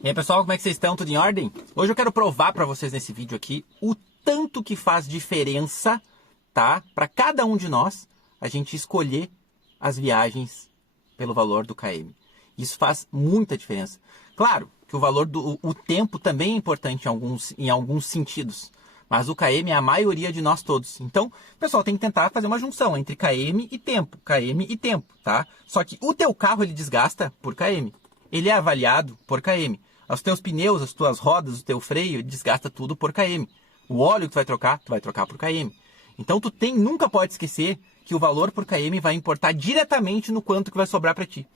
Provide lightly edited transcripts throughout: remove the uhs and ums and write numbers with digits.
E aí pessoal, como é que vocês estão? Tudo em ordem? Hoje eu quero provar para vocês nesse vídeo aqui o tanto que faz diferença, tá? Para cada um de nós, a gente escolher as viagens pelo valor do KM. Isso faz muita diferença. Claro que o valor o tempo também é importante em alguns sentidos, mas o KM é a maioria de nós todos. Então, o pessoal tem que tentar fazer uma junção entre KM e tempo, tá? Só que o teu carro ele desgasta por KM. Ele é avaliado por KM. Os teus pneus, as tuas rodas, o teu freio, desgasta tudo por KM. O óleo que tu vai trocar por KM. Então tu nunca pode esquecer que o valor por KM vai importar diretamente no quanto que vai sobrar para ti.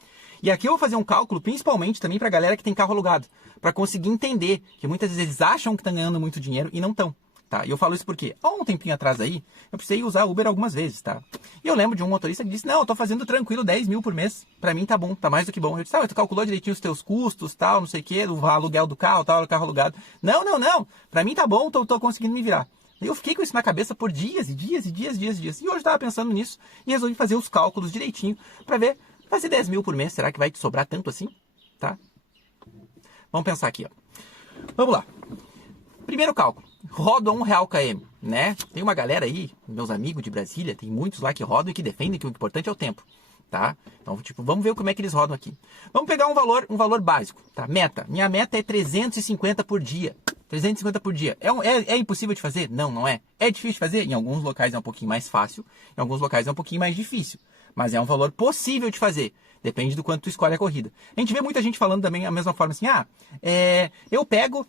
E aqui eu vou fazer um cálculo, principalmente também para a galera que tem carro alugado, para conseguir entender que muitas vezes eles acham que estão ganhando muito dinheiro e não estão. Tá? E eu falo isso porque, há um tempinho atrás aí, eu precisei usar Uber algumas vezes, tá? E eu lembro de um motorista que disse, não, eu tô fazendo tranquilo 10 mil por mês, pra mim tá bom, tá mais do que bom. Eu disse, tu calculou direitinho os teus custos, tal, não sei o que, o aluguel do carro, tal, o carro alugado. Não, pra mim tá bom, tô conseguindo me virar. E eu fiquei com isso na cabeça por dias e dias. E hoje eu tava pensando nisso e resolvi fazer os cálculos direitinho pra ver, fazer 10 mil por mês, será que vai te sobrar tanto assim? Tá? Vamos pensar aqui, ó. Vamos lá. Primeiro cálculo, roda R$1 km, né? Tem uma galera aí, meus amigos de Brasília, tem muitos lá que rodam e que defendem que o importante é o tempo, tá? Então, vamos ver como é que eles rodam aqui. Vamos pegar um valor básico, tá? Minha meta é 350 por dia. 350 por dia. É impossível de fazer? Não, não é. É difícil de fazer? Em alguns locais é um pouquinho mais fácil, em alguns locais é um pouquinho mais difícil. Mas é um valor possível de fazer. Depende do quanto tu escolhe a corrida. A gente vê muita gente falando também a mesma forma assim, eu pego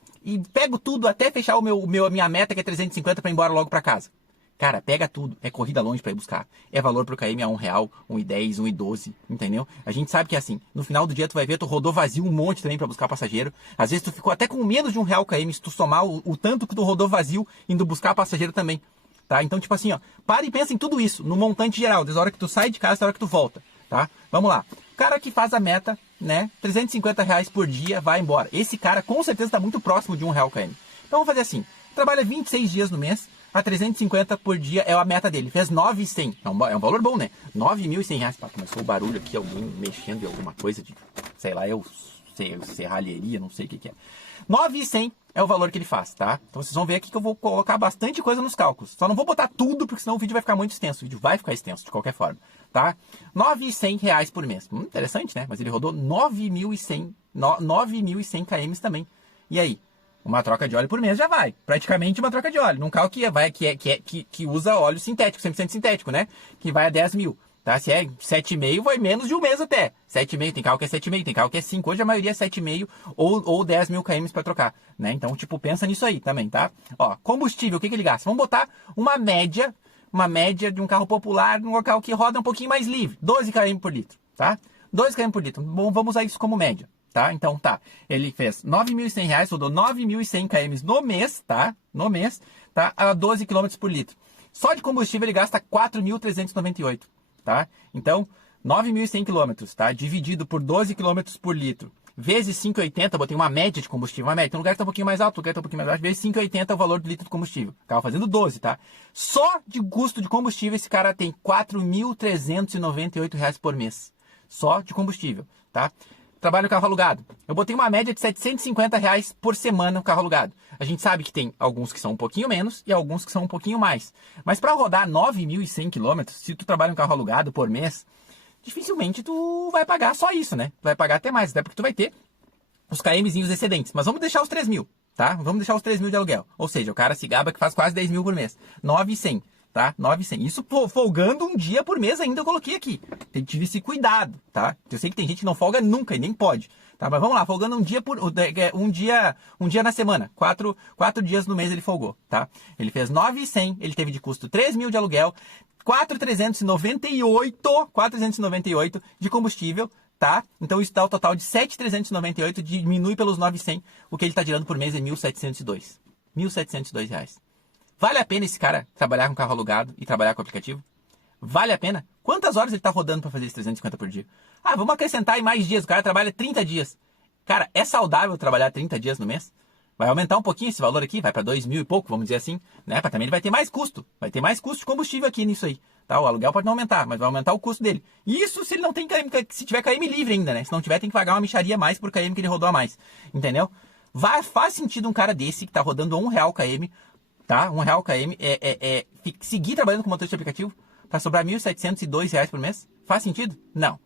tudo até fechar a minha meta que é 350 para ir embora logo para casa. Cara, pega tudo. É corrida longe para ir buscar. É valor pro KM a R$1, R$1,10, R$1,12, entendeu? A gente sabe que é assim. No final do dia tu vai ver, tu rodou vazio um monte também para buscar passageiro. Às vezes tu ficou até com menos de R$1 km se tu somar o tanto que tu rodou vazio indo buscar passageiro também. Tá? Então, tipo assim, ó, para e pensa em tudo isso, no montante geral, desde a hora que tu sai de casa até a hora que tu volta, tá? Vamos lá. O cara que faz a meta, né, R$350 por dia, vai embora. Esse cara com certeza está muito próximo de R$1 km. Então vamos fazer assim, trabalha 26 dias no mês, a 350 por dia é a meta dele, fez 9.100, é um valor bom, né? R$9.100. Pá, começou o barulho aqui, alguém mexendo em alguma coisa de, sei lá, serralheria, não sei o que é. 9.100 é o valor que ele faz, tá? Então vocês vão ver aqui que eu vou colocar bastante coisa nos cálculos. Só não vou botar tudo, porque senão o vídeo vai ficar muito extenso. O vídeo vai ficar extenso, de qualquer forma, tá? R$9.100 por mês. Interessante, né? Mas ele rodou 9.100 km também. E aí? Uma troca de óleo por mês já vai. Praticamente uma troca de óleo. Num carro que usa óleo sintético, 100% sintético, né? Que vai a 10 mil. Tá? Se é 7,5, vai menos de um mês até. 7,5, tem carro que é 7,5, tem carro que é 5. Hoje a maioria é 7,5 ou 10 mil km para trocar, né? Então, pensa nisso aí também, tá? Ó, combustível, o que ele gasta? Vamos botar uma média de um carro popular num local que roda um pouquinho mais livre. 12 km por litro, tá? 12 km por litro. Bom, vamos usar isso como média, tá? Então, tá. Ele fez R$9.100, rodou 9.100 km no mês, tá? A 12 km por litro. Só de combustível ele gasta 4.398. Tá? Então, 9.100 km, tá? Dividido por 12 km por litro, vezes 5,80, botei uma média de combustível, uma média. Tem um lugar que está um pouquinho mais alto, lugar que está um pouquinho mais baixo, vezes 5,80 é o valor do litro de combustível. Acaba fazendo 12, tá? Só de custo de combustível esse cara tem R$4.398 por mês. Só de combustível, tá? Trabalho no carro alugado. Eu botei uma média de R$750 por semana no carro alugado. A gente sabe que tem alguns que são um pouquinho menos e alguns que são um pouquinho mais. Mas para rodar 9.100 km, se tu trabalha um carro alugado por mês, dificilmente tu vai pagar só isso, né? Tu vai pagar até mais, até porque tu vai ter os KMzinhos excedentes. Mas vamos deixar os 3 mil, tá? Vamos deixar os 3 mil de aluguel. Ou seja, o cara se gaba que faz quase 10 mil por mês. 9.100. Tá? 9.100. Isso folgando um dia por mês ainda eu coloquei aqui. Tive esse cuidado, tá? Eu sei que tem gente que não folga nunca e nem pode, tá? Mas vamos lá, folgando um dia na semana. 4 dias no mês ele folgou, tá? Ele fez 9.100, ele teve de custo 3 mil de aluguel, 4.398 de combustível, tá? Então isso dá o total de 7.398, diminui pelos 9.100, o que ele tá tirando por mês é R$1.702. R$1.702. Vale a pena esse cara trabalhar com carro alugado e trabalhar com aplicativo? Vale a pena? Quantas horas ele está rodando para fazer esses 350 por dia? Vamos acrescentar aí mais dias. O cara trabalha 30 dias. Cara, é saudável trabalhar 30 dias no mês? Vai aumentar um pouquinho esse valor aqui, vai para 2.000 e pouco, vamos dizer assim, né? Para também ele vai ter mais custo. Vai ter mais custo de combustível aqui nisso aí. Tá? O aluguel pode não aumentar, mas vai aumentar o custo dele. Isso se ele não tem KM, se tiver KM livre ainda, né? Se não tiver, tem que pagar uma mixaria a mais por KM que ele rodou a mais. Entendeu? Faz sentido um cara desse que tá rodando R$1 KM, tá? R$1 KM, seguir trabalhando com motorista de aplicativo para sobrar R$1.702 por mês? Faz sentido? Não.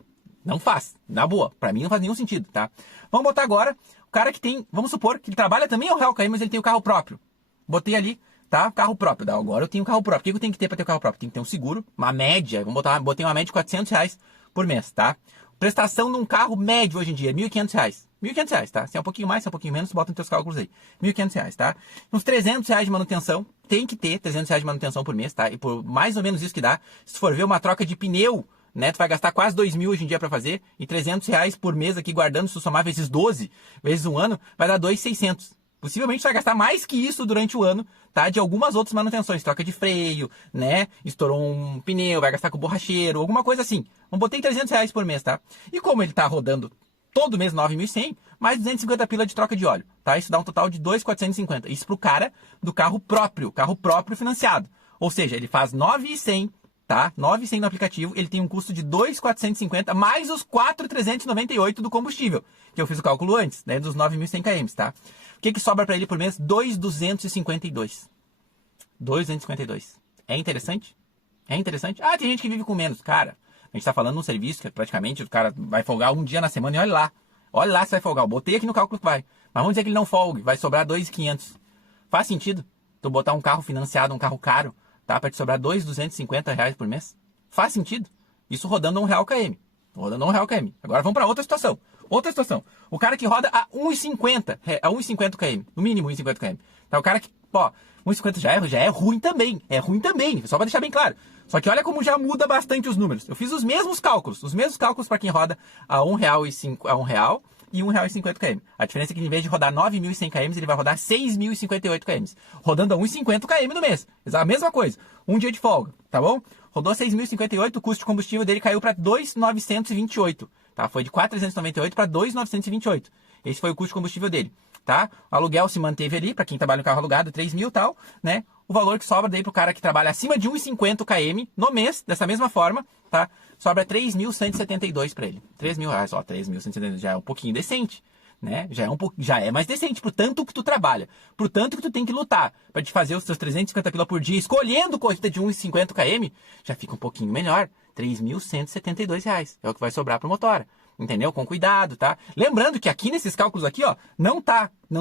Não faz. Na boa. Para mim não faz nenhum sentido, tá? Vamos botar agora o cara que tem, vamos supor que ele trabalha também R$1 KM, mas ele tem o carro próprio. Botei ali, tá? Carro próprio. Agora eu tenho carro próprio. O que eu tenho que ter para ter o carro próprio? Tem que ter um seguro, uma média. Botei uma média de R$400 por mês, tá? Prestação de um carro médio hoje em dia, R$1.500. R$1.500, tá? Se é um pouquinho mais, se é um pouquinho menos, bota nos teus cálculos aí. R$1.500, tá? Uns R$300 de manutenção. Tem que ter R$300 de manutenção por mês, tá? E por mais ou menos isso que dá. Se tu for ver uma troca de pneu, né? Tu vai gastar quase 2.000 hoje em dia para fazer. E R$300 por mês aqui guardando, se tu somar vezes 12, vezes um ano, vai dar 2.600. Possivelmente tu vai gastar mais que isso durante o ano, tá? De algumas outras manutenções, troca de freio, né? Estourou um pneu, vai gastar com borracheiro, alguma coisa assim. Vamos botar R$300 por mês, tá? E como ele tá rodando todo mês 9.100, mais 250 pila de troca de óleo, tá? Isso dá um total de 2.450. Isso pro cara do carro próprio financiado. Ou seja, ele faz 9.100, tá? 9.100 no aplicativo, ele tem um custo de 2.450 mais os 4.398 do combustível, que eu fiz o cálculo antes, né? Dos 9.100 km, tá? O que sobra para ele por mês? 2.252. 2.252. É interessante? É interessante? Ah, tem gente que vive com menos. Cara, a gente tá falando de um serviço que praticamente o cara vai folgar um dia na semana e olha lá. Olha lá se vai folgar. Eu botei aqui no cálculo que vai. Mas vamos dizer que ele não folgue. Vai sobrar 2.500. Faz sentido tu botar um carro financiado, um carro caro, tá? Para te sobrar 2.250 reais por mês? Faz sentido. Isso rodando R$1 KM. Rodando R$1 KM. Agora vamos para outra situação. Outra situação. O cara que roda a 1,50. A 1,50 km. No mínimo 1,50 km. Tá? O cara que, ó, 1,50 já é ruim também. É ruim também. Só para deixar bem claro. Só que olha como já muda bastante os números. Eu fiz os mesmos cálculos. Os mesmos cálculos para quem roda a R$1 e R$1,50 km. A diferença é que em vez de rodar 9.100 km, ele vai rodar 6.058 km. Rodando a 1,50 km no mês. A mesma coisa. Um dia de folga, tá bom? Rodou 6.058, o custo de combustível dele caiu para 2.928. Tá? Foi de 4.398 para 2.928. Esse foi o custo de combustível dele. Tá? O aluguel se manteve ali, para quem trabalha no carro alugado, 3.000 e tal, né? O valor que sobra daí pro cara que trabalha acima de 1,50 km no mês, dessa mesma forma, tá? Sobra 3.172 para ele. R$3.000, ó, 3.172 já é um pouquinho decente, né? Já é mais decente pro tanto que tu trabalha, pro tanto que tu tem que lutar para te fazer os teus 350 pila por dia, escolhendo corrida de 1,50 km, já fica um pouquinho melhor. R$3.172 é o que vai sobrar pro motora. Entendeu? Com cuidado, tá? Lembrando que aqui nesses cálculos aqui, ó, não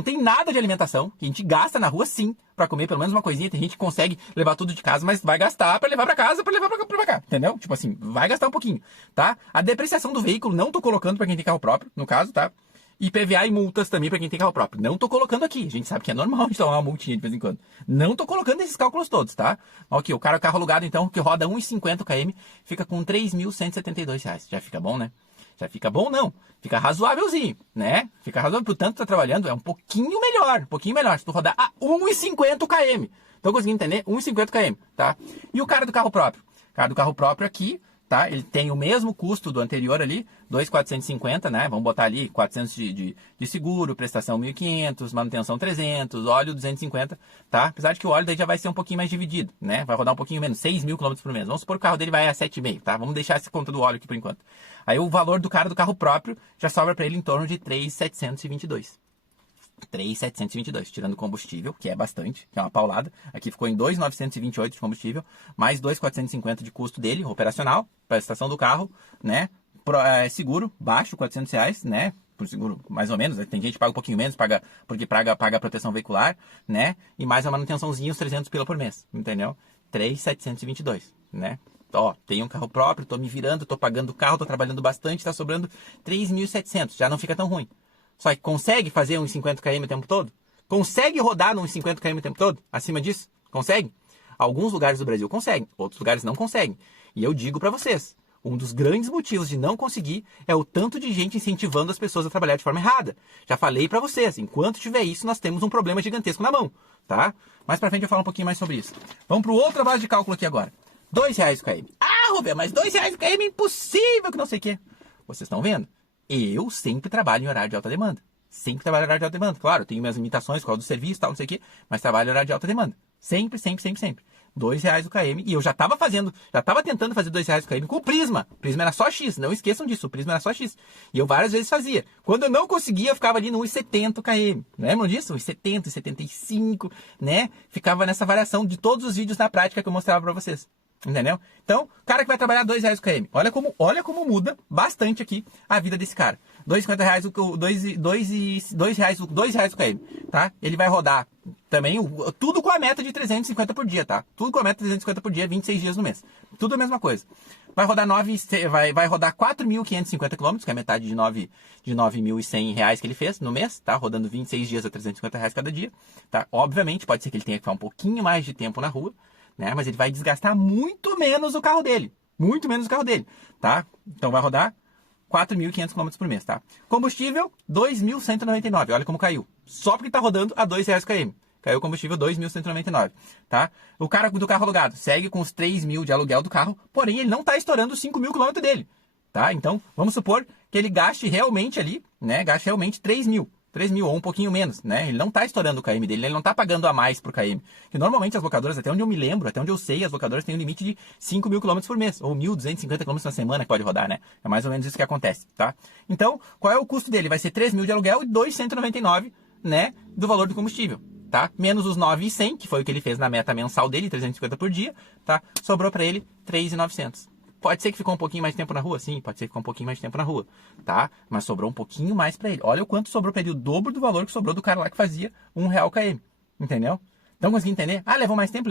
tem nada de alimentação, que a gente gasta na rua sim, para comer pelo menos uma coisinha. Tem gente que consegue levar tudo de casa, mas vai gastar para levar para casa, para levar para cá, entendeu? Tipo assim, vai gastar um pouquinho, tá? A depreciação do veículo não tô colocando para quem tem carro próprio, no caso, tá? IPVA e multas também para quem tem carro próprio. Não tô colocando aqui. A gente sabe que é normal a gente tomar uma multinha de vez em quando. Não tô colocando esses cálculos todos, tá? Aqui, o carro alugado, então, que roda 1,50 km, fica com R$3.172. Já fica bom, né? Já fica bom, não. Fica razoávelzinho, né? Fica razoável. Portanto, tu tá trabalhando, é um pouquinho melhor. Um pouquinho melhor. Se tu rodar a 1,50 km. Estão conseguindo entender? 1,50 km, tá? E o cara do carro próprio? O cara do carro próprio aqui, tá? Ele tem o mesmo custo do anterior ali, 2.450, né? Vamos botar ali 400 de seguro, prestação 1.500, manutenção 300, óleo 250, tá? Apesar de que o óleo daí já vai ser um pouquinho mais dividido, né? Vai rodar um pouquinho menos, 6.000 km por mês. Vamos supor que o carro dele vai a 7,5, tá? Vamos deixar essa conta do óleo aqui por enquanto. Aí o valor do cara do carro próprio já sobra para ele em torno de 3.722. 3.722, tirando combustível, que é bastante, que é uma paulada. Aqui ficou em 2.928 de combustível, mais 2.450 de custo dele, operacional, prestação do carro, né? Seguro, baixo, R$400, né? Por seguro, mais ou menos. Tem gente que paga um pouquinho menos, porque paga a proteção veicular, né? E mais a manutençãozinha, os 300 pila por mês, entendeu? 3.722, né? Ó, tenho um carro próprio, tô me virando, tô pagando o carro, tô trabalhando bastante, tá sobrando 3.700, já não fica tão ruim. Só que consegue fazer uns 50 km o tempo todo? Consegue rodar nos 50 km o tempo todo? Acima disso? Consegue? Alguns lugares do Brasil conseguem, outros lugares não conseguem. E eu digo para vocês, um dos grandes motivos de não conseguir é o tanto de gente incentivando as pessoas a trabalhar de forma errada. Já falei para vocês, enquanto tiver isso, nós temos um problema gigantesco na mão, tá? Mais pra frente eu falo um pouquinho mais sobre isso. Vamos para outra base de cálculo aqui agora. R$2 o km. Ah, Roberto, mas R$2 o km é impossível que não sei o quê. Vocês estão vendo? Eu sempre trabalho em horário de alta demanda. Sempre trabalho em horário de alta demanda. Claro, eu tenho minhas limitações por causa do serviço e tal, não sei o quê, mas trabalho em horário de alta demanda. Sempre, sempre, sempre, sempre. R$2 o km. E eu já tava tentando fazer R$2 o km com o Prisma. O Prisma era só X, não esqueçam disso, o Prisma era só X. E eu várias vezes fazia. Quando eu não conseguia, eu ficava ali no 1,70 o km. Lembram disso? 1,70, 1,75, né? Ficava nessa variação de todos os vídeos na prática que eu mostrava pra vocês. Entendeu? Então, cara que vai trabalhar R$2 o km. Olha como muda bastante aqui a vida desse cara. R$2,50 R$2 o km, tá? Ele vai rodar também tudo com a meta de 350 por dia, tá? Tudo com a meta de 350 por dia, 26 dias no mês. Tudo a mesma coisa. Vai rodar vai rodar 4.550 km, que é a metade de 9.100 reais que ele fez no mês, tá? Rodando 26 dias a R$350 cada dia, tá? Obviamente, pode ser que ele tenha que ficar um pouquinho mais de tempo na rua, né? Mas ele vai desgastar muito menos o carro dele. Muito menos o carro dele, tá? Então vai rodar 4.500 km por mês, tá? Combustível, 2.199. Olha como caiu. Só porque tá rodando a R$2 o km. Caiu o combustível 2.199, tá? O cara do carro alugado segue com os 3.000 de aluguel do carro, porém ele não tá estourando os 5.000 km dele, tá? Então, vamos supor que ele gaste realmente ali, né? Gaste realmente 3.000 ou um pouquinho menos, né? Ele não tá estourando o KM dele, ele não tá pagando a mais por KM. Que normalmente as locadoras, até onde eu me lembro, até onde eu sei, as locadoras têm um limite de 5.000 km por mês, ou 1.250 km na semana que pode rodar, né? É mais ou menos isso que acontece, tá? Então, qual é o custo dele? Vai ser 3.000 de aluguel e 2.199, né? Do valor do combustível, tá? Menos os 9.100, que foi o que ele fez na meta mensal dele, 350 por dia, tá? Sobrou para ele 3.900. Pode ser que ficou um pouquinho mais de tempo na rua? Sim, pode ser que ficou um pouquinho mais de tempo na rua, tá? Mas sobrou um pouquinho mais para ele. Olha o quanto sobrou para ele, o dobro do valor que sobrou do cara lá que fazia R$1 km, entendeu? Então consegui entender? Ah, levou mais tempo,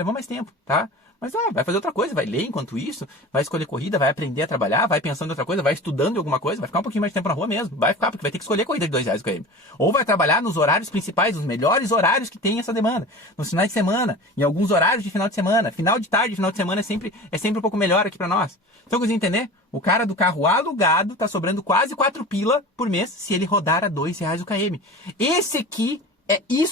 tá? Mas vai fazer outra coisa, vai ler enquanto isso, vai escolher corrida, vai aprender a trabalhar, vai pensando em outra coisa, vai estudando em alguma coisa, vai ficar um pouquinho mais de tempo na rua mesmo. Vai ficar, porque vai ter que escolher corrida de R$2 o km. Ou vai trabalhar nos horários principais, os melhores horários que tem essa demanda. Nos finais de semana, em alguns horários de final de semana. Final de tarde, final de semana é sempre um pouco melhor aqui pra nós. Então, consegui entender? O cara do carro alugado tá sobrando quase 4 pila por mês se ele rodar a R$2 o km. Isso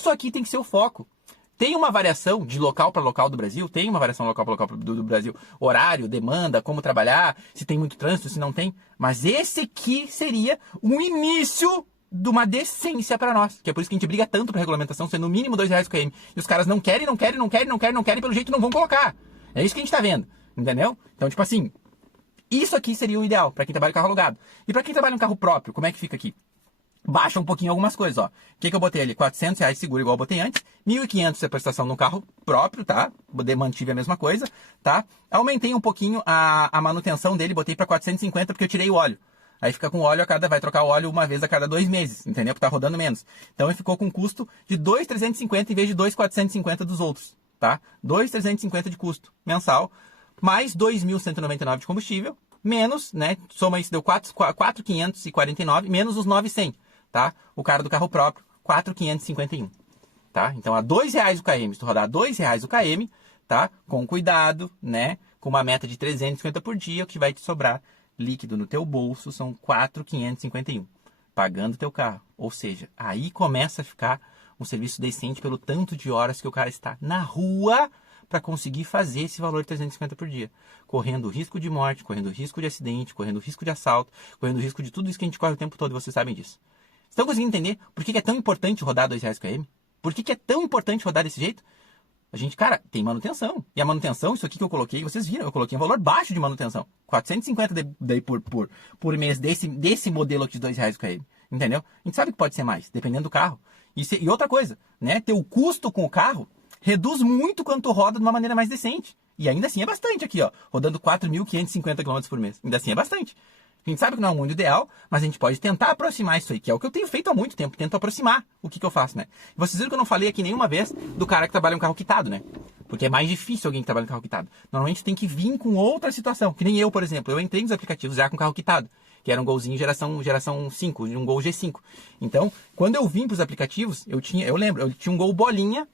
aqui tem que ser o foco. Tem uma variação de local para local do Brasil, do Brasil, horário, demanda, como trabalhar, se tem muito trânsito, se não tem. Mas esse aqui seria o início de uma decência para nós. Que é por isso que a gente briga tanto para regulamentação, sendo no mínimo R$2 o km. E os caras não querem, pelo jeito não vão colocar. É isso que a gente tá vendo, entendeu? Então, tipo assim, isso aqui seria o ideal para quem trabalha em carro alugado. E para quem trabalha em carro próprio, como é que fica aqui? Baixa um pouquinho algumas coisas, ó. O que eu botei ali? R$400 seguro igual eu botei antes. 1.500 é prestação no carro próprio, tá? Mantive a mesma coisa, tá? Aumentei um pouquinho a manutenção dele, botei para 450 porque eu tirei o óleo. Aí fica com óleo vai trocar o óleo uma vez a cada 2 meses, entendeu? Porque tá rodando menos. Então ele ficou com um custo de 2.350 em vez de 2.450 dos outros, tá? 2.350 de custo mensal, mais 2.199 de combustível, menos, né? Soma isso, deu 4.549, menos os 9.100. Tá? O cara do carro próprio, 4.551, tá? Então, a R$2 o km, se tu rodar R$2 o km, tá? Com cuidado, né? Com uma meta de 350 por dia, o que vai te sobrar líquido no teu bolso são 4.551, pagando teu carro. Ou seja, aí começa a ficar um serviço decente pelo tanto de horas que o cara está na rua para conseguir fazer esse valor de 350 por dia. Correndo risco de morte, correndo risco de acidente, correndo risco de assalto, correndo risco de tudo isso que a gente corre o tempo todo, e vocês sabem disso. Estão conseguindo entender por que é tão importante rodar R$2 o km? Por que é tão importante rodar desse jeito? A gente, cara, tem manutenção. E a manutenção, isso aqui que eu coloquei, vocês viram, eu coloquei um valor baixo de manutenção. 450 daí por mês desse modelo aqui de R$2 o km. Entendeu? A gente sabe que pode ser mais, dependendo do carro. E outra coisa, né? Ter o custo com o carro reduz muito quando tu roda de uma maneira mais decente. E ainda assim é bastante aqui, ó. Rodando 4.550 km por mês. Ainda assim é bastante. A gente sabe que não é o mundo ideal, mas a gente pode tentar aproximar isso aí, que é o que eu tenho feito há muito tempo. Tento aproximar o que eu faço, né? E vocês viram que eu não falei aqui nenhuma vez do cara que trabalha em um carro quitado, né? Porque é mais difícil alguém que trabalha em carro quitado. Normalmente tem que vir com outra situação. Que nem eu, por exemplo. Eu entrei nos aplicativos já com carro quitado, que era um Golzinho geração 5, um Gol G5. Então, quando eu vim para os aplicativos, eu tinha um Gol Bolinha.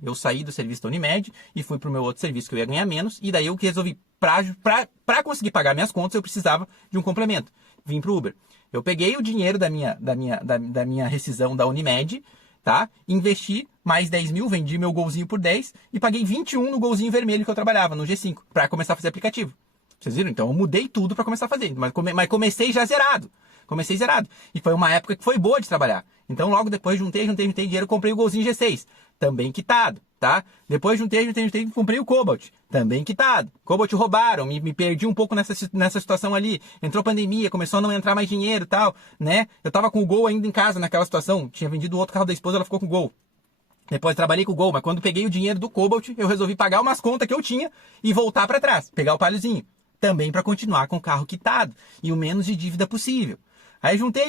Eu saí do serviço da Unimed e fui pro meu outro serviço que eu ia ganhar menos, e daí eu resolvi, para conseguir pagar minhas contas, eu precisava de um complemento. Vim pro Uber. Eu peguei o dinheiro da minha rescisão da Unimed, tá? Investi mais 10 mil, vendi meu Golzinho por 10 e paguei 21 no Golzinho vermelho que eu trabalhava, no G5, para começar a fazer aplicativo. Vocês viram? Então eu mudei tudo para começar a fazer, mas comecei já zerado. Comecei zerado. E foi uma época que foi boa de trabalhar. Então logo depois juntei dinheiro, comprei o Golzinho G6, também quitado, tá? Depois juntei, comprei o Cobalt, também quitado. Cobalt roubaram, me perdi um pouco nessa situação ali. Entrou pandemia, começou a não entrar mais dinheiro e tal, né? Eu tava com o Gol ainda em casa naquela situação, tinha vendido o outro carro da esposa, ela ficou com o Gol. Depois trabalhei com o Gol, mas quando peguei o dinheiro do Cobalt, eu resolvi pagar umas contas que eu tinha e voltar para trás, pegar o Paliozinho. Também para continuar com o carro quitado e o menos de dívida possível. Aí juntei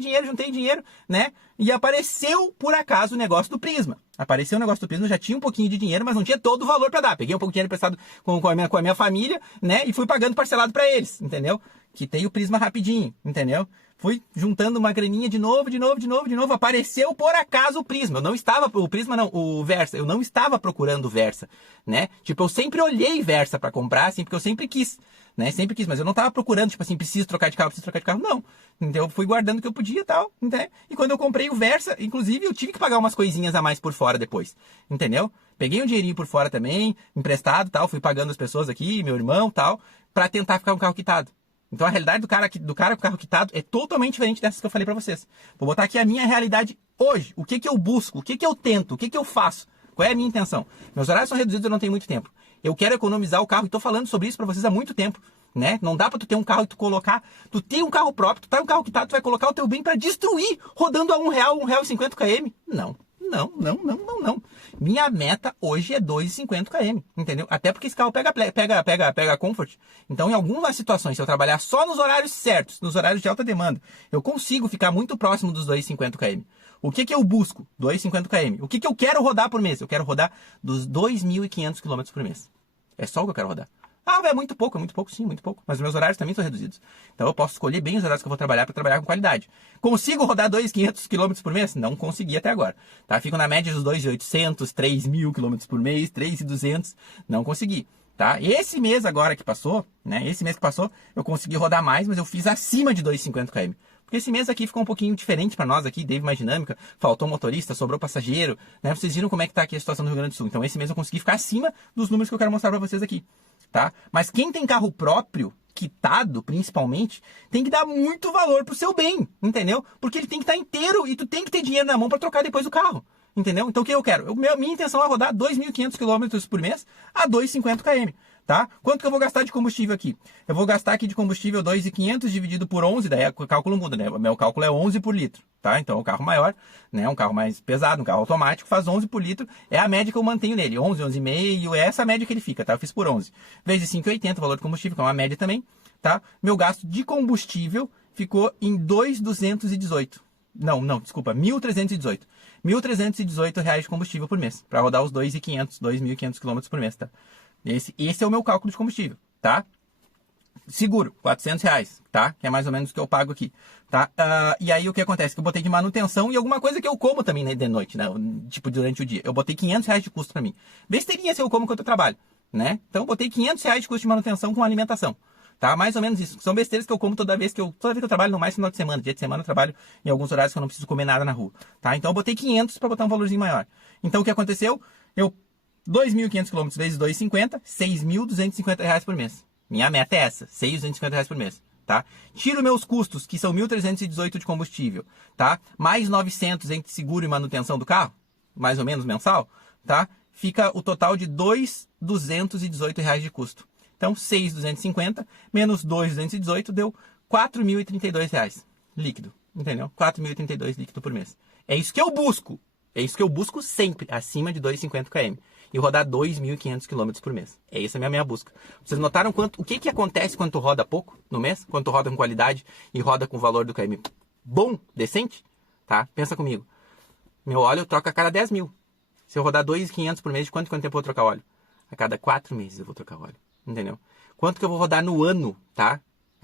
dinheiro, né? E apareceu, por acaso, o negócio do Prisma. Apareceu o negócio do Prisma, eu já tinha um pouquinho de dinheiro, mas não tinha todo o valor para dar. Peguei um pouco de dinheiro emprestado com a minha família, né? E fui pagando parcelado para eles, entendeu? Quitei o Prisma rapidinho, entendeu? Fui juntando uma graninha de novo. Apareceu, por acaso, o Prisma. O Versa. Eu não estava procurando o Versa, né? Tipo, eu sempre olhei Versa para comprar, assim, porque eu sempre quis. Né? Sempre quis, mas eu não tava procurando, tipo assim, preciso trocar de carro, não. Então eu fui guardando o que eu podia e tal, entendeu? E quando eu comprei o Versa, inclusive, eu tive que pagar umas coisinhas a mais por fora depois, entendeu? Peguei um dinheirinho por fora também, emprestado tal, fui pagando as pessoas aqui, meu irmão tal, pra tentar ficar com o carro quitado. Então a realidade do cara com o carro quitado é totalmente diferente dessas que eu falei pra vocês. Vou botar aqui a minha realidade hoje, o que eu busco, o que eu tento, o que eu faço, qual é a minha intenção. Meus horários são reduzidos, eu não tenho muito tempo. Eu quero economizar o carro e tô falando sobre isso para vocês há muito tempo, né? Não dá para tu ter um carro e tu colocar, tu tem um carro próprio, tu tá um carro quitado, tu vai colocar o teu bem para destruir rodando a R$1, R$1,50 km. Não. Minha meta hoje é 2,50 km, entendeu? Até porque esse carro pega comfort. Então, em algumas situações, se eu trabalhar só nos horários certos, nos horários de alta demanda, eu consigo ficar muito próximo dos 2,50 km. O que eu busco? 2,50 km. O que eu quero rodar por mês? Eu quero rodar dos 2.500 km por mês. É só o que eu quero rodar. Ah, é muito pouco, sim, muito pouco. Mas os meus horários também são reduzidos. Então eu posso escolher bem os horários que eu vou trabalhar para trabalhar com qualidade. Consigo rodar 2.500 km por mês? Não consegui até agora. Tá? Fico na média dos 2.800, 3.000 km por mês, 3.200. Não consegui. Tá? Esse mês agora que passou, né? Eu consegui rodar mais, mas eu fiz acima de 2,50 km. Porque esse mês aqui ficou um pouquinho diferente para nós aqui, teve mais dinâmica, faltou motorista, sobrou passageiro, né? Vocês viram como é que tá aqui a situação do Rio Grande do Sul. Então esse mês eu consegui ficar acima dos números que eu quero mostrar para vocês aqui, tá? Mas quem tem carro próprio, quitado principalmente, tem que dar muito valor pro seu bem, entendeu? Porque ele tem que estar inteiro e tu tem que ter dinheiro na mão para trocar depois o carro. Entendeu? Então o que eu quero? Minha intenção é rodar 2.500 km por mês a 2,50 km. Tá? Quanto que eu vou gastar de combustível aqui? Eu vou gastar aqui de combustível 2.500 dividido por 11, daí o cálculo muda, né? O meu cálculo é 11 por litro, tá? Então, é um carro maior, né? Um carro mais pesado, um carro automático, faz 11 por litro, é a média que eu mantenho nele, 11, 11,5, é essa a média que ele fica, tá? Eu fiz por 11. Vezes 5,80 o valor de combustível, que é uma média também, tá? Meu gasto de combustível ficou em 2.218. Não, desculpa, 1.318. R$ 1.318 de combustível por mês, para rodar os 2.500 km por mês, tá? Esse é o meu cálculo de combustível, tá? Seguro, R$400, tá? Que é mais ou menos o que eu pago aqui, tá? E aí o que acontece? Que eu botei de manutenção e alguma coisa que eu como também, né, de noite, né? Tipo, durante o dia. Eu botei R$500 de custo para mim. Besteirinha se eu como enquanto eu trabalho, né? Então eu botei R$500 de custo de manutenção com alimentação. Tá? Mais ou menos isso. São besteiras que eu como toda vez que eu trabalho, no mais final de semana. Dia de semana eu trabalho em alguns horários que eu não preciso comer nada na rua. Tá? Então eu botei 500 para botar um valorzinho maior. Então o que aconteceu? 2.500 km vezes 2,50, R$ 6.250 por mês. Minha meta é essa, R$ 6.250 por mês. Tá? Tiro meus custos, que são 1.318 de combustível, tá? Mais 900 entre seguro e manutenção do carro, mais ou menos mensal, tá? Fica o total de R$ 2.218 de custo. Então, 6.250 menos 2.218 deu R$ 4.032 líquido, entendeu? 4.032 líquido por mês. É isso que eu busco. É isso que eu busco sempre, acima de 2,50 km. E rodar 2.500 km por mês. É essa a minha busca. Vocês notaram o que acontece quando tu roda pouco no mês? Quando tu roda com qualidade e roda com o valor do km bom, decente? Tá? Pensa comigo. Meu óleo eu troco a cada 10 mil. Se eu rodar 2.500 por mês, de quanto tempo eu vou trocar óleo? A cada 4 meses eu vou trocar óleo. Entendeu? Quanto que eu vou rodar no ano, tá?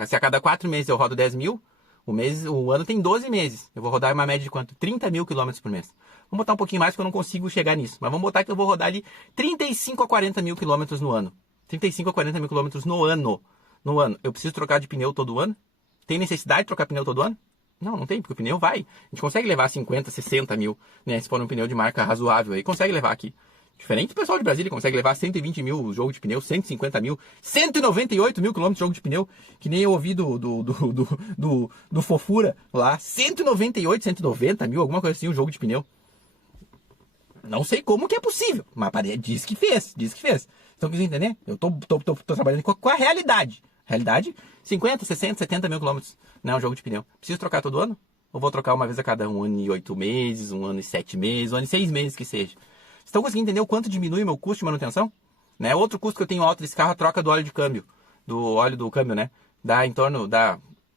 Se a cada 4 meses eu rodo 10 mil, o ano tem 12 meses. Eu vou rodar uma média de quanto? 30 mil quilômetros por mês. Vamos botar um pouquinho mais, porque eu não consigo chegar nisso. Mas vamos botar que eu vou rodar ali 35 a 40 mil quilômetros no ano. 35 a 40 mil quilômetros no ano. No ano. Eu preciso trocar de pneu todo ano? Tem necessidade de trocar pneu todo ano? Não tem, porque o pneu vai. A gente consegue levar 50, 60 mil, né? Se for um pneu de marca razoável aí, consegue levar aqui. Diferente do pessoal de Brasília, que consegue levar 120 mil jogo de pneu, 150 mil, 198 mil quilômetros de jogo de pneu, que nem eu ouvi do Fofura lá, 198, 190 mil, alguma coisa assim, o jogo de pneu. Não sei como que é possível, mas diz que fez. Então, quer entender? Eu tô trabalhando com a realidade. Realidade, 50, 60, 70 mil quilômetros, né, um jogo de pneu. Preciso trocar todo ano? Ou vou trocar uma vez a cada 1 ano e 8 meses, 1 ano e 7 meses, 1 ano e 6 meses que seja. Vocês estão conseguindo entender o quanto diminui o meu custo de manutenção? Né? Outro custo que eu tenho alto desse carro é a troca do óleo de câmbio. Do óleo do câmbio, né? Dá em torno,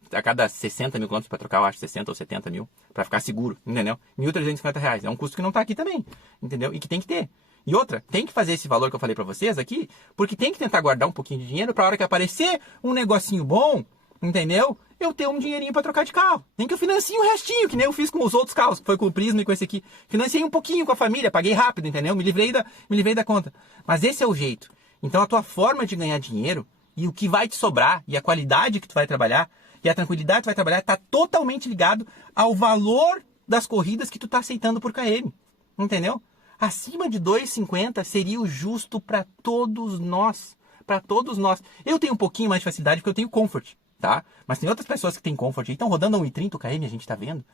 a cada 60 mil quilômetros para trocar, eu acho 60 ou 70 mil, para ficar seguro, entendeu? R$1.350. É um custo que não está aqui também, entendeu? E que tem que ter. E outra, tem que fazer esse valor que eu falei para vocês aqui, porque tem que tentar guardar um pouquinho de dinheiro para a hora que aparecer um negocinho bom, entendeu? Eu ter um dinheirinho para trocar de carro. Nem que eu financie um restinho, que nem eu fiz com os outros carros, que foi com o Prisma e com esse aqui. Financiei um pouquinho com a família, paguei rápido, entendeu? Me livrei da conta. Mas esse é o jeito. Então a tua forma de ganhar dinheiro e o que vai te sobrar e a qualidade que tu vai trabalhar e a tranquilidade que tu vai trabalhar está totalmente ligado ao valor das corridas que tu tá aceitando por KM. Entendeu? Acima de 2,50 seria o justo para todos nós. Para todos nós. Eu tenho um pouquinho mais de facilidade porque eu tenho Comfort, tá? Mas tem outras pessoas que têm Comfort e estão rodando a 1,30 km, a gente tá vendo,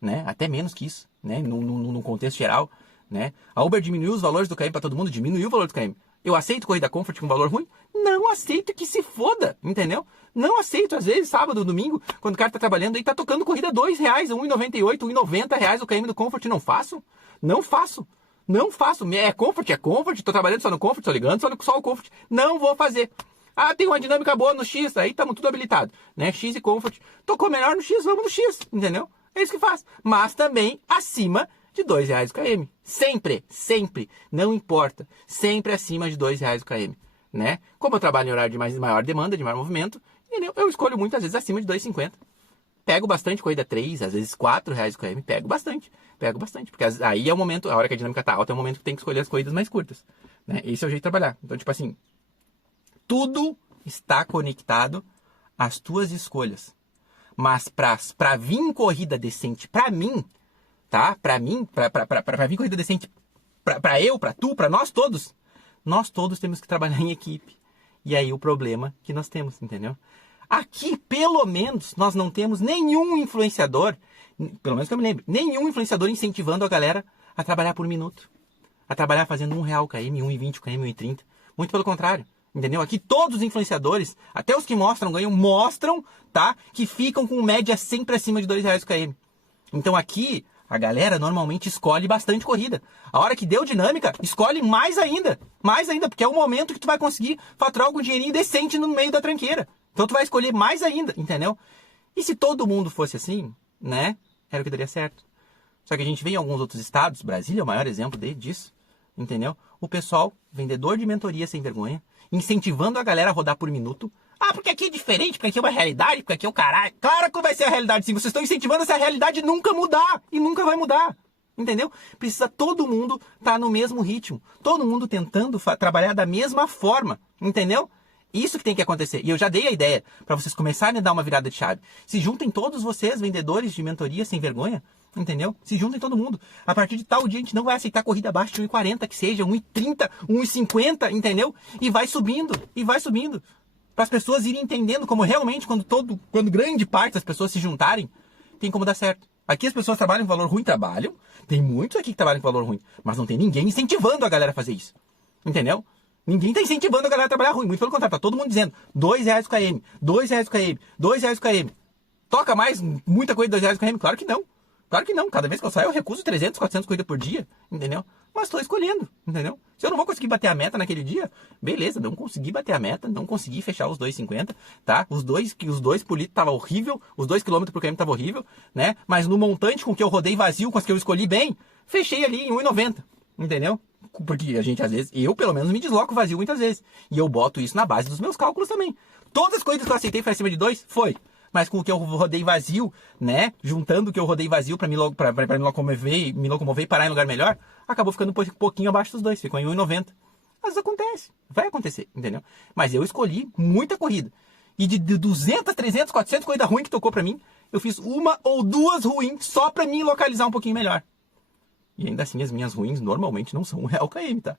né? Até menos que isso, né? No contexto geral, né? A Uber diminuiu os valores do KM para todo mundo, diminuiu o valor do KM. Eu aceito corrida Comfort com valor ruim? Não aceito, que se foda, entendeu? Não aceito. Às vezes, sábado, domingo, quando o cara tá trabalhando aí, tá tocando corrida R$2, R$1,98, R$1,90 o KM do Comfort. Não faço. Não faço. Não faço. É Comfort, tô trabalhando só no Comfort, tô ligando só o Comfort. Não vou fazer. Ah, tem uma dinâmica boa no X, aí estamos tudo habilitado, né? X e Comfort. Tocou melhor no X, vamos no X, entendeu? É isso que faz. Mas também acima de R$2 o KM. Sempre. Não importa. Sempre acima de R$2 o KM, né? Como eu trabalho em horário de maior demanda, de maior movimento, entendeu? Eu escolho muitas vezes acima de R$2,50. Pego bastante corrida 3, às vezes R$4 o KM. Pego bastante. Porque aí é o momento, a hora que a dinâmica tá alta, é o momento que tem que escolher as corridas mais curtas, né? Esse é o jeito de trabalhar. Então, tipo assim, tudo está conectado às tuas escolhas. Mas pra vir corrida decente pra mim, tá? Pra vir corrida decente pra eu, pra tu, pra nós todos temos que trabalhar em equipe. E aí o problema que nós temos, entendeu? Aqui, pelo menos, nós não temos nenhum influenciador, pelo menos que eu me lembre, nenhum influenciador incentivando a galera a trabalhar por minuto. A trabalhar fazendo R$1 o KM, 1,20 o KM, 1,30. Muito pelo contrário. Entendeu? Aqui todos os influenciadores, até os que mostram, tá? Que ficam com média sempre acima de R$2 o KM. Então aqui, a galera normalmente escolhe bastante corrida. A hora que deu dinâmica, escolhe mais ainda. Mais ainda, porque é o momento que tu vai conseguir faturar algum dinheirinho decente no meio da tranqueira. Então tu vai escolher mais ainda, entendeu? E se todo mundo fosse assim, né? Era o que daria certo. Só que a gente vê em alguns outros estados, Brasília é o maior exemplo disso, entendeu? O pessoal, vendedor de mentoria sem vergonha, incentivando a galera a rodar por minuto. Ah, porque aqui é diferente, porque aqui é uma realidade, porque aqui é o caralho. Claro que vai ser a realidade, sim. Vocês estão incentivando essa realidade nunca mudar. E nunca vai mudar. Entendeu? Precisa todo mundo estar no mesmo ritmo. Todo mundo tentando trabalhar da mesma forma. Entendeu? Isso que tem que acontecer. E eu já dei a ideia para vocês começarem a dar uma virada de chave. Se juntem todos vocês, vendedores de mentoria sem vergonha. Entendeu? Se juntem todo mundo. A partir de tal dia a gente não vai aceitar corrida abaixo de 1,40, que seja 1,30, 1,50, entendeu? E vai subindo. Para as pessoas irem entendendo como realmente, quando grande parte das pessoas se juntarem, tem como dar certo. Aqui as pessoas trabalham com valor ruim, trabalham. Tem muitos aqui que trabalham com valor ruim. Mas não tem ninguém incentivando a galera a fazer isso. Entendeu? Ninguém está incentivando a galera a trabalhar ruim. Muito pelo contrário, tá todo mundo dizendo R$2 o KM, R$2 o KM, R$2 o KM. Toca mais muita coisa de R$2 o KM? Claro que não. Claro que não. Cada vez que eu saio eu recuso 300, 400 corridas por dia. Entendeu? Mas estou escolhendo. Entendeu? Se eu não vou conseguir bater a meta naquele dia, beleza, não consegui bater a meta, não consegui fechar os 2,50, tá? Os dois por litro tava horrível, os 2 km por km tava horrível, né? Mas no montante com que eu rodei vazio, com as que eu escolhi bem, fechei ali em 1,90. Entendeu? Porque a gente, às vezes, eu pelo menos me desloco vazio muitas vezes. E eu boto isso na base dos meus cálculos também. Todas as corridas que eu aceitei foi acima de 2? Foi. Mas com o que eu rodei vazio, né? Juntando o que eu rodei vazio para me locomover e parar em lugar melhor, acabou ficando um pouquinho abaixo dos 2. Ficou em 1,90. Mas acontece. Vai acontecer, entendeu? Mas eu escolhi muita corrida. E de 200, 300, 400 corridas ruins que tocou para mim, eu fiz uma ou duas ruins só para me localizar um pouquinho melhor. E ainda assim as minhas ruins normalmente não são R$1 o km, tá?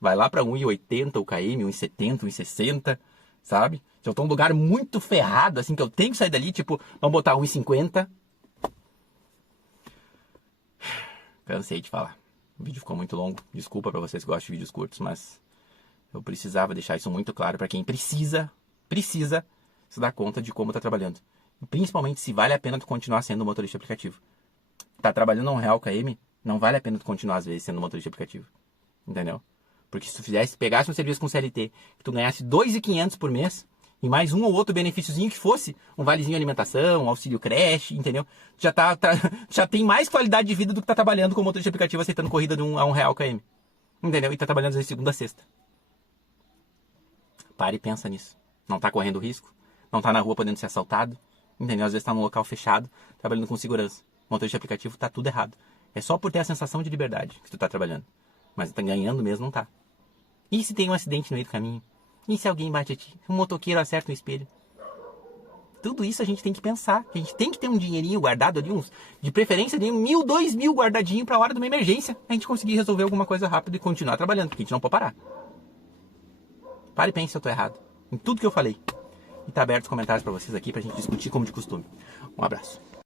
Vai lá pra 1,80 o km, 1,70, 1,60, sabe? Se eu tô num lugar muito ferrado, assim, que eu tenho que sair dali, tipo, vamos botar 1,50. Cansei de falar. O vídeo ficou muito longo. Desculpa pra vocês que gostam de vídeos curtos, mas eu precisava deixar isso muito claro pra quem precisa se dar conta de como tá trabalhando. E principalmente se vale a pena tu continuar sendo motorista aplicativo. Tá trabalhando a R$1 o km, não vale a pena tu continuar às vezes sendo motorista aplicativo. Entendeu? Porque se tu pegasse um serviço com CLT, que tu ganhasse 2.500 por mês, e mais um ou outro benefíciozinho que fosse um valezinho alimentação, um auxílio creche, entendeu? Já tem mais qualidade de vida do que tá trabalhando com motorista aplicativo aceitando corrida a R$1 o km. Entendeu? E tá trabalhando de segunda a sexta. Para e pensa nisso. Não tá correndo risco, não tá na rua podendo ser assaltado, entendeu? Às vezes tá num local fechado, trabalhando com segurança. Motorista aplicativo tá tudo errado. É só por ter a sensação de liberdade que tu tá trabalhando. Mas tá ganhando mesmo, não tá. E se tem um acidente no meio do caminho? E se alguém bate a ti? Um motoqueiro acerta um espelho? Tudo isso a gente tem que pensar. A gente tem que ter um dinheirinho guardado ali, de preferência de 1.000, 2.000 guardadinho pra hora de uma emergência. A gente conseguir resolver alguma coisa rápido e continuar trabalhando, porque a gente não pode parar. Pare e pense se eu tô errado. Em tudo que eu falei. E tá aberto os comentários pra vocês aqui pra gente discutir como de costume. Um abraço.